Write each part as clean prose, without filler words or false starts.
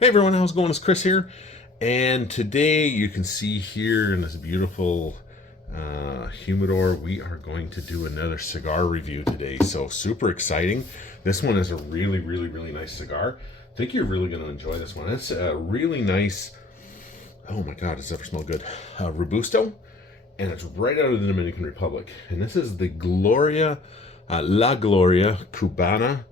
Hey everyone, how's it going? It's Chris here, and today you can see here in this beautiful humidor, we are going to do another cigar review today. So super exciting! This one is a really nice cigar. I think you're really going to enjoy this one. It's a really nice. Oh my God, does it ever smell good? Robusto, and it's right out of the Dominican Republic. And this is the Gloria, Gloria Cubana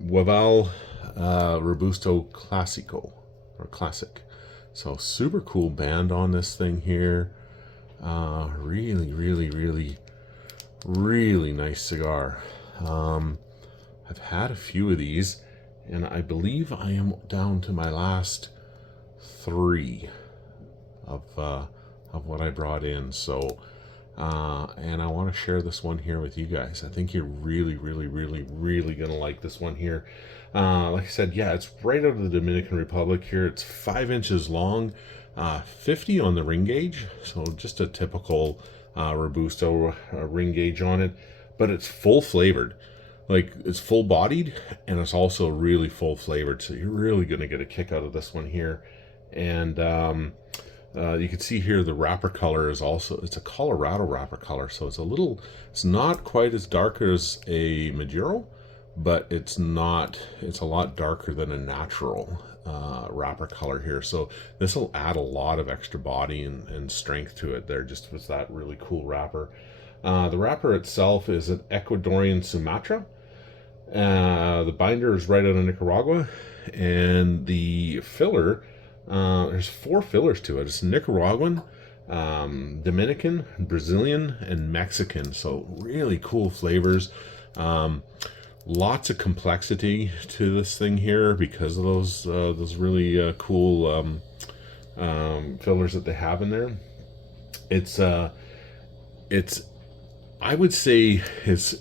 Wavell Robusto Classico or Classic. So super cool band on this thing here. Really nice cigar. I've had a few of these, and I believe I am down to my last three of what I brought in. So and I want to share this one here with you guys. I think you're really gonna like this one here. Like I said, yeah, it's right out of the Dominican Republic here. It's 5 inches long, 50 on the ring gauge, so just a typical Robusto ring gauge on it, but it's full flavored. Like, it's full bodied, and it's also really full flavored, so you're really gonna get a kick out of this one here. And you can see here the wrapper color is also, it's a Colorado wrapper color, so it's not quite as dark as a Maduro, but it's a lot darker than a natural wrapper color here. So this will add a lot of extra body and strength to it there, just with that really cool wrapper. The wrapper itself is an Ecuadorian Sumatra. The binder is right out of Nicaragua, and the filler, there's 4 fillers to it. It's Nicaraguan, Dominican, Brazilian, and Mexican. So really cool flavors. Lots of complexity to this thing here because of those really cool fillers that they have in there. It's I would say it's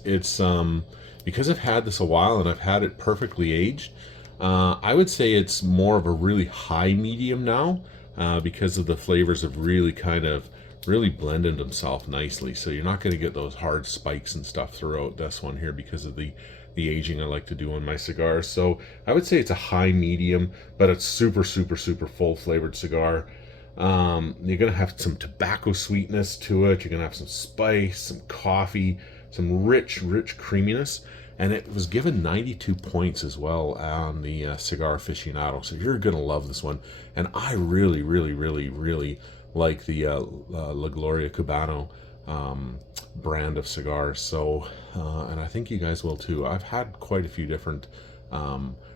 because I've had this a while and I've had it perfectly aged. I would say it's more of a really high medium now, because of the flavors have really blended themselves nicely. So you're not going to get those hard spikes and stuff throughout this one here because of the aging I like to do on my cigars. So I would say it's a high medium, but it's super full flavored cigar. You're going to have some tobacco sweetness to it. You're going to have some spice, some coffee, some rich creaminess. And it was given 92 points as well on the Cigar Aficionado. So you're going to love this one. And I really like the La Gloria Cubano brand of cigars. So, and I think you guys will too. I've had quite a few different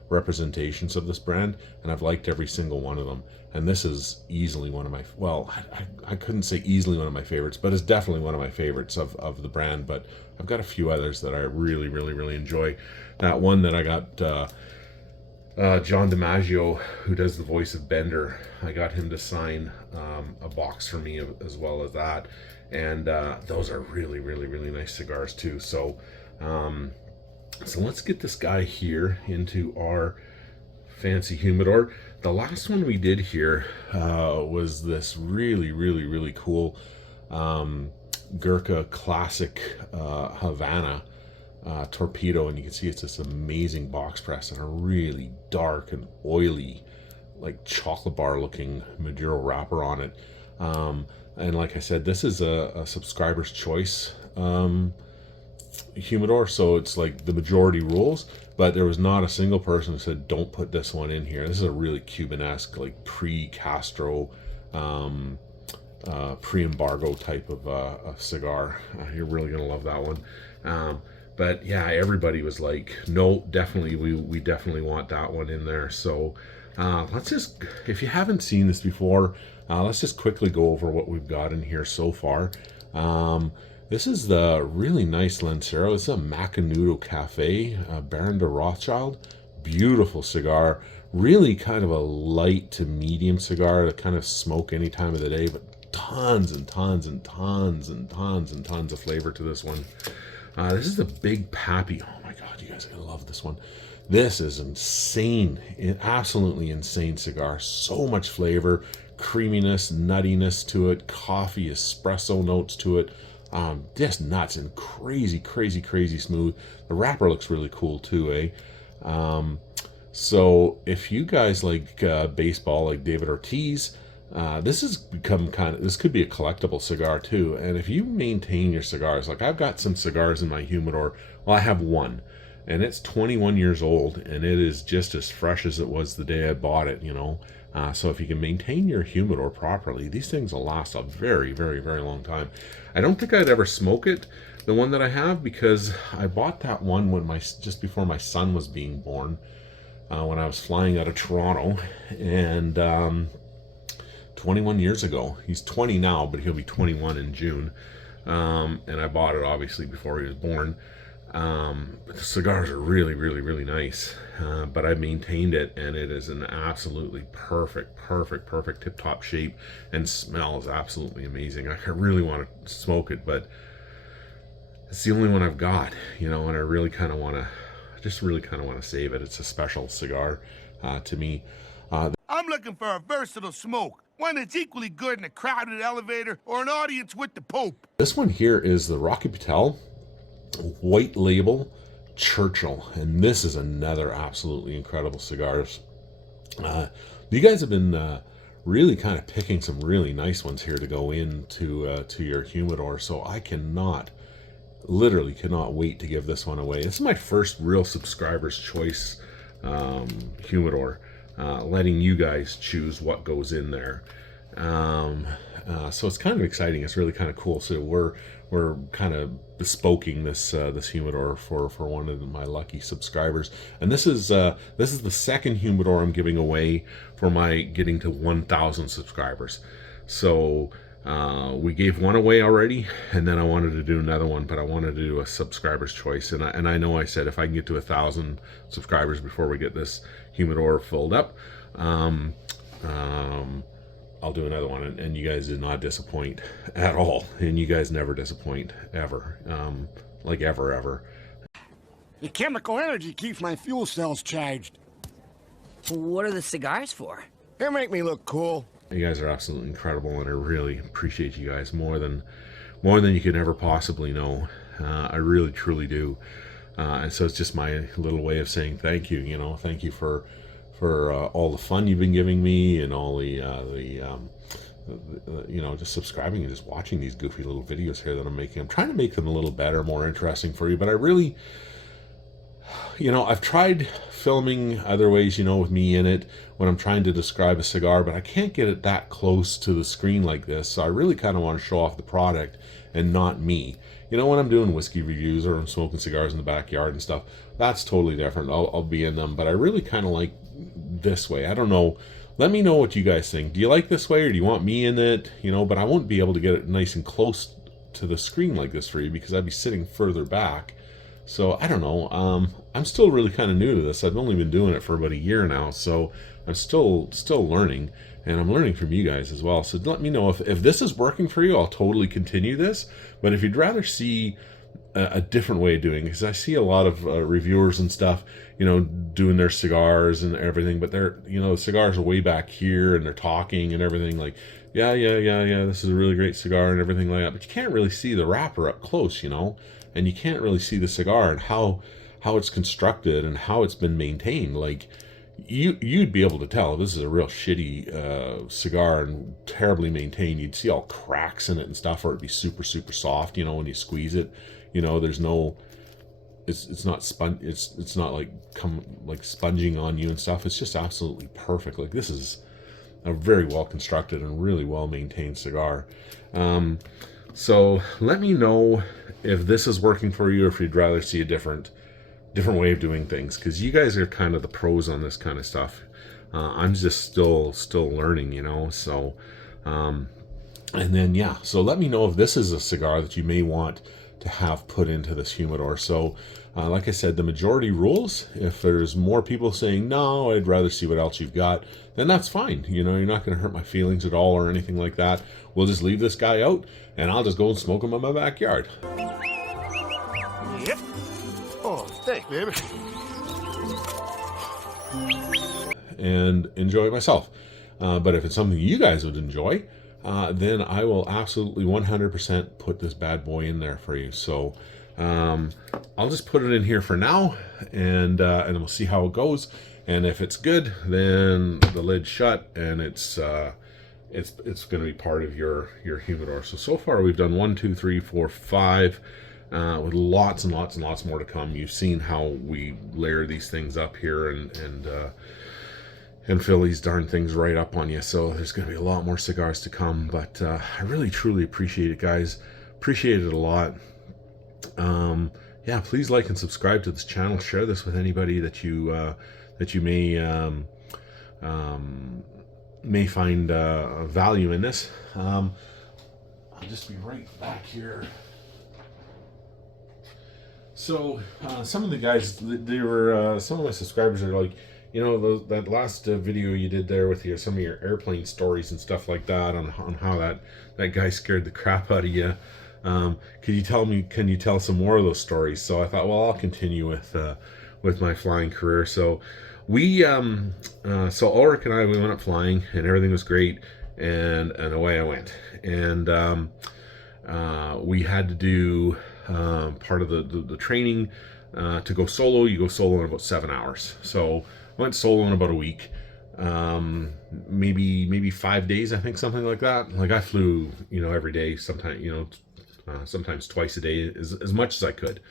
representations of this brand, and I've liked every single one of them. And this is easily one of my, well, I couldn't say easily one of my favorites, but it's definitely one of my favorites of the brand. But I've got a few others that I really enjoy. That one that I got, John DiMaggio, who does the voice of Bender, I got him to sign a box for me as well as that. And those are really nice cigars too. So so let's get this guy here into our fancy humidor. The last one we did here was this really cool Gurkha Classic Havana torpedo, and you can see it's this amazing box press and a really dark and oily, like chocolate bar looking Maduro wrapper on it. And like I said, this is a subscriber's choice humidor, so it's like the majority rules, but there was not a single person who said don't put this one in here. This is a really Cuban-esque, like pre-Castro, pre-embargo type of a cigar. You're really gonna love that one. But yeah, everybody was like, no, definitely, we definitely want that one in there. So let's just, if you haven't seen this before, let's just quickly go over what we've got in here so far. This is the really nice Lancero. It's a Macanudo Cafe, Baron de Rothschild. Beautiful cigar. Really kind of a light to medium cigar to kind of smoke any time of the day, but tons of flavor to this one. This is the Big Pappy. Oh my God, you guys are gonna love this one. This is insane, absolutely insane cigar. So much flavor, creaminess, nuttiness to it, coffee, espresso notes to it. Just nuts and crazy smooth. The wrapper looks really cool too, eh? So if you guys like baseball, like David Ortiz, this could be a collectible cigar too. And if you maintain your cigars, like I've got some cigars in my humidor. Well, I have one, and it's 21 years old, and it is just as fresh as it was the day I bought it. So if you can maintain your humidor properly, these things will last a very, very, very long time. I don't think I'd ever smoke it, the one that I have, because I bought that one just before my son was being born, when I was flying out of Toronto, and 21 years ago. He's 20 now, but he'll be 21 in June. And I bought it obviously before he was born. But the cigars are really, really, really nice. But I maintained it, and it is an absolutely perfect tip-top shape, and smells absolutely amazing. I really want to smoke it, but it's the only one I've got, and I really kind of want to save it. It's a special cigar to me. I'm looking for a versatile smoke. One that's equally good in a crowded elevator or an audience with the Pope. This one here is the Rocky Patel White Label Churchill, and this is another absolutely incredible cigars. You guys have been really kind of picking some really nice ones here to go into to your humidor, so I literally cannot wait to give this one away. This is my first real subscriber's choice humidor, letting you guys choose what goes in there. So it's kind of exciting. It's really kind of cool. So we're kind of bespoking this humidor for one of my lucky subscribers, and this is the second humidor I'm giving away for my getting to 1,000 subscribers. So we gave one away already, and then I wanted to do another one, but I wanted to do a subscriber's choice, and I know I said if I can get to 1,000 subscribers before we get this humidor filled up, I'll do another one. And you guys did not disappoint at all, and you guys never disappoint ever, like ever. The chemical energy keeps my fuel cells charged. What are the cigars for? They make me look cool. You guys are absolutely incredible, and I really appreciate you guys more than you could ever possibly know. I really truly do. And so it's just my little way of saying thank you. Thank you for all the fun you've been giving me, and all the just subscribing and just watching these goofy little videos here that I'm making. I'm trying to make them a little better, more interesting for you, but I really, I've tried filming other ways, with me in it when I'm trying to describe a cigar, but I can't get it that close to the screen like this. So I really kind of want to show off the product and not me. When I'm doing whiskey reviews or I'm smoking cigars in the backyard and stuff, that's totally different. I'll be in them, but I really kind of like this way. I don't know. Let me know what you guys think. Do you like this way, or do you want me in it? But I won't be able to get it nice and close to the screen like this for you, because I'd be sitting further back. So I don't know. I'm still really kind of new to this. I've only been doing it for about a year now, so I'm still learning, and I'm learning from you guys as well. So let me know if this is working for you. I'll totally continue this. But if you'd rather see a different way of doing it, because I see a lot of reviewers and stuff, doing their cigars and everything, but they're, the cigars are way back here, and they're talking and everything like, yeah, this is a really great cigar and everything like that. But you can't really see the wrapper up close, and you can't really see the cigar and how it's constructed and how it's been maintained. Like, you'd be able to tell if this is a real shitty cigar and terribly maintained. You'd see all cracks in it and stuff, or it'd be super soft, when you squeeze it. There's no, it's not like sponging on you and stuff. It's just absolutely perfect. Like, this is a very well constructed and really well maintained cigar. So let me know if this is working for you, or if you'd rather see a different way of doing things, because you guys are kind of the pros on this kind of stuff. I'm just still learning, so and then so let me know if this is a cigar that you may want to have put into this humidor. So like I said, the majority rules. If there's more people saying no, I'd rather see what else you've got, then that's fine. You're not going to hurt my feelings at all or anything like that. We'll just leave this guy out, and I'll just go and smoke him in my backyard. Yep. Oh, thanks, baby. And enjoy it myself. But if it's something you guys would enjoy, then I will absolutely 100% put this bad boy in there for you. So I'll just put it in here for now, and we'll see how it goes. And if it's good, then the lid's shut, and it's going to be part of your humidor. So far we've done 1, 2, 3, 4, 5, with lots and lots and lots more to come. You've seen how we layer these things up here and fill these darn things right up on you. So there's going to be a lot more cigars to come, but I really truly appreciate it, guys. Appreciate it a lot. Yeah, please like and subscribe to this channel. Share this with anybody that you may find value in this. I'll just be right back here. So some of the guys, they were some of my subscribers are like, you know, that last video you did there with some of your airplane stories and stuff like that, on how that guy scared the crap out of you. Can you tell some more of those stories? So I thought, well, I'll continue with my flying career. So we so Ulrich and I, we went up flying, and everything was great, and away I went. And we had to do part of the training to go solo. You go solo in about 7 hours. So I went solo in about a week, maybe 5 days, I think, something like that. Like I flew, you know, every day, sometimes, you know, sometimes twice a day, as much as I could.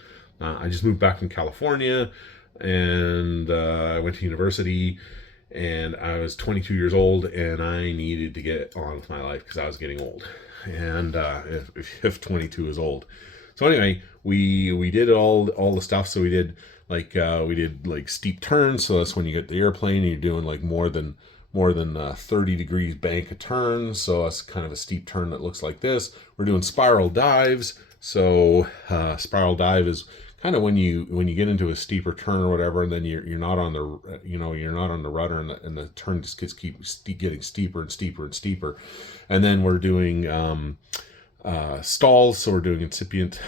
I just moved back from California, and I went to university, and I was 22 years old, and I needed to get on with my life because I was getting old, and if 22 is old. So anyway, we did all the stuff. So we did like steep turns. So that's when you get the airplane and you're doing like more than 30 degrees bank of turns. So that's kind of a steep turn that looks like this. We're doing spiral dives. So spiral dive is kind of when you get into a steeper turn or whatever, and then you're not on the, you know, you're not on the rudder, and the turn just keeps getting steeper and steeper and steeper. And then we're doing stalls. So we're doing incipient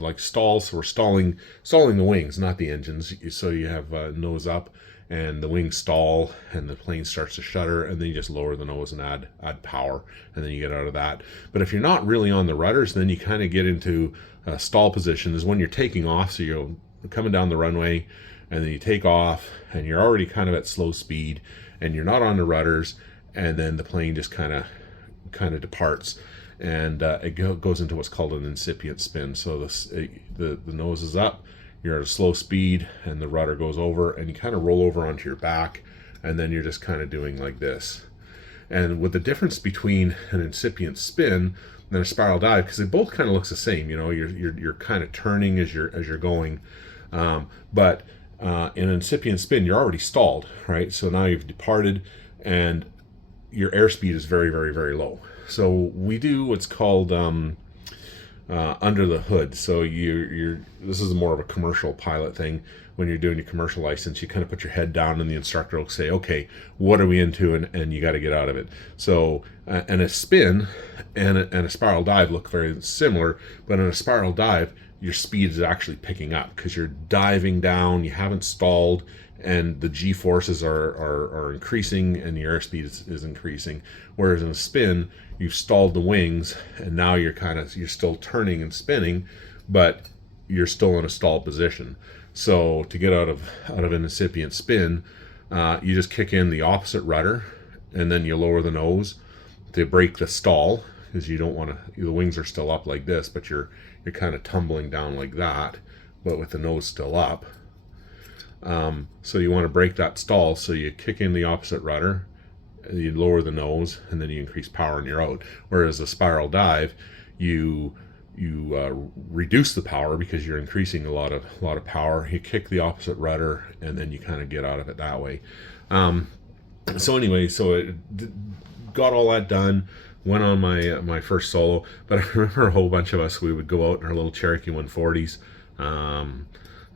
like stalls. So we're stalling the wings, not the engines. So you have nose up, and the wings stall, and the plane starts to shudder, and then you just lower the nose and add power, and then you get out of that. But if you're not really on the rudders, then you kind of get into stall position. Is when you're taking off. So you're coming down the runway, and then you take off, and you're already kind of at slow speed, and you're not on the rudders, and then the plane just kind of departs, and it goes into what's called an incipient spin. So the nose is up, you're at a slow speed, and the rudder goes over, and you kind of roll over onto your back, and then you're just kind of doing like this. And with the difference between an incipient spin and a spiral dive, because it both kind of looks the same, you know, you're kind of turning as you're going, but in an incipient spin, you're already stalled, right? So now you've departed, and your airspeed is very, very, very low. So we do what's called under the hood. So this is more of a commercial pilot thing. When you're doing your commercial license, you kind of put your head down, and the instructor will say, okay, what are we into, and you got to get out of it. So and a spin and a spiral dive look very similar, but in a spiral dive, your speed is actually picking up because you're diving down, you haven't stalled, and the G forces are increasing, and the airspeed is increasing. Whereas in a spin, you've stalled the wings, and now you're still turning and spinning, but you're still in a stalled position. So to get out of an incipient spin, you just kick in the opposite rudder, and then you lower the nose to break the stall, because you don't want to. The wings are still up like this, but you're kind of tumbling down like that, but with the nose still up. So you want to break that stall, so you kick in the opposite rudder, you lower the nose, and then you increase power, and you're out. Whereas a spiral dive, you reduce the power because you're increasing a lot of power. You kick the opposite rudder, and then you kind of get out of it that way. So anyway, so it got all that done. Went on my first solo, but I remember a whole bunch of us, we would go out in our little Cherokee 140s.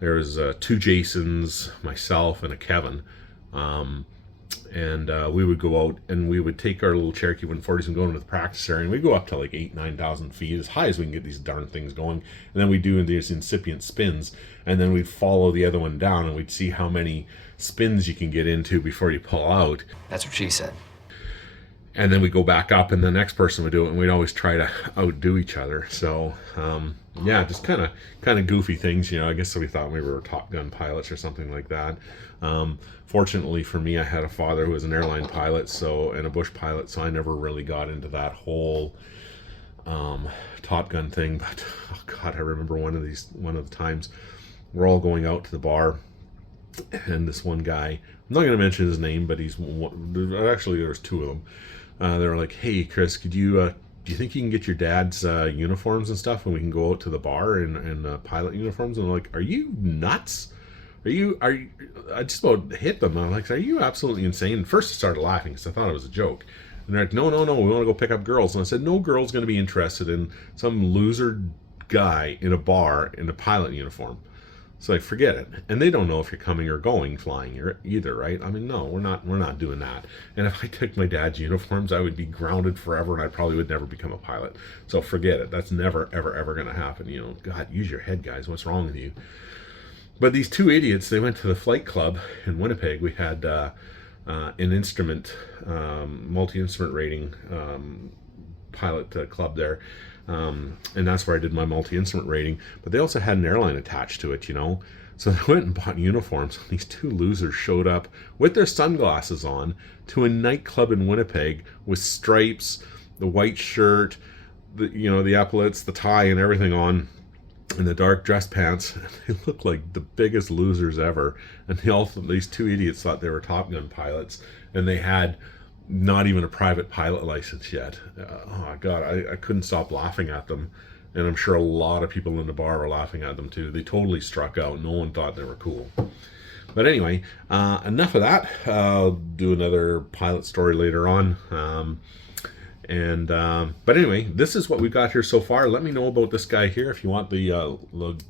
There was 2 Jasons, myself, and a Kevin. And we would go out, and we would take our little Cherokee 140s and go into the practice area, and we'd go up to like 8,000-9,000 feet, as high as we can get these darn things going. And then we'd do these incipient spins, and then we'd follow the other one down, and we'd see how many spins you can get into before you pull out. That's what she said. And then we go back up, and the next person would do it, and we'd always try to outdo each other. So yeah, just kind of goofy things, I guess we thought we were Top Gun pilots or something like that. Fortunately for me, I had a father who was an airline pilot, and a bush pilot, so I never really got into that whole Top Gun thing. But oh God, I remember one of the times we're all going out to the bar, and this one guy, I'm not going to mention his name, but actually there's two of them. They were like, "Hey, Chris, do you think you can get your dad's uniforms and stuff, and we can go out to the bar in pilot uniforms?" And I'm like, "Are you nuts? Are you?" I just about hit them. I'm like, "Are you absolutely insane?" And first I started laughing because I thought it was a joke. And they're like, no, we want to go pick up girls. And I said, no girl's going to be interested in some loser guy in a bar in a pilot uniform. So like, forget it. And they don't know if you're coming or going flying either, right? I mean, no, we're not doing that. And if I took my dad's uniforms, I would be grounded forever, and I probably would never become a pilot. So forget it. That's never, ever, ever going to happen. God, use your head, guys. What's wrong with you? But these two idiots, they went to the flight club in Winnipeg. We had an instrument, multi-instrument rating pilot club there. And that's where I did my multi-instrument rating. But they also had an airline attached to it, So they went and bought uniforms. These two losers showed up with their sunglasses on to a nightclub in Winnipeg with stripes, the white shirt, the epaulets, the tie, and everything on, and the dark dress pants. They looked like the biggest losers ever. And these two idiots thought they were Top Gun pilots, and they had not even a private pilot license yet. Oh God, I couldn't stop laughing at them, and I'm sure a lot of people in the bar were laughing at them too. They totally struck out. No one thought they were cool. But anyway, enough of that. I'll do another pilot story later on. But anyway, this is what we've got here so far. Let me know about this guy here if you want the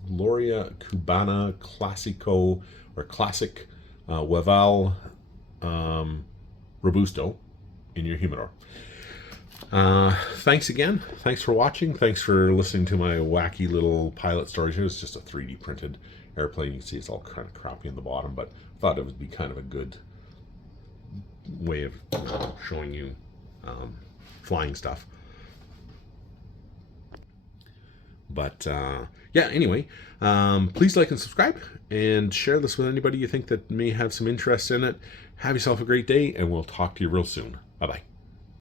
Gloria Cubana Classico or Classic Wavell Robusto in your humidor. Thanks again. Thanks for watching. Thanks for listening to my wacky little pilot stories here. It's just a 3D printed airplane. You can see it's all kind of crappy in the bottom, but I thought it would be kind of a good way of showing you flying stuff. But yeah, anyway, please like and subscribe and share this with anybody you think that may have some interest in it. Have yourself a great day, and we'll talk to you real soon. Bye-bye.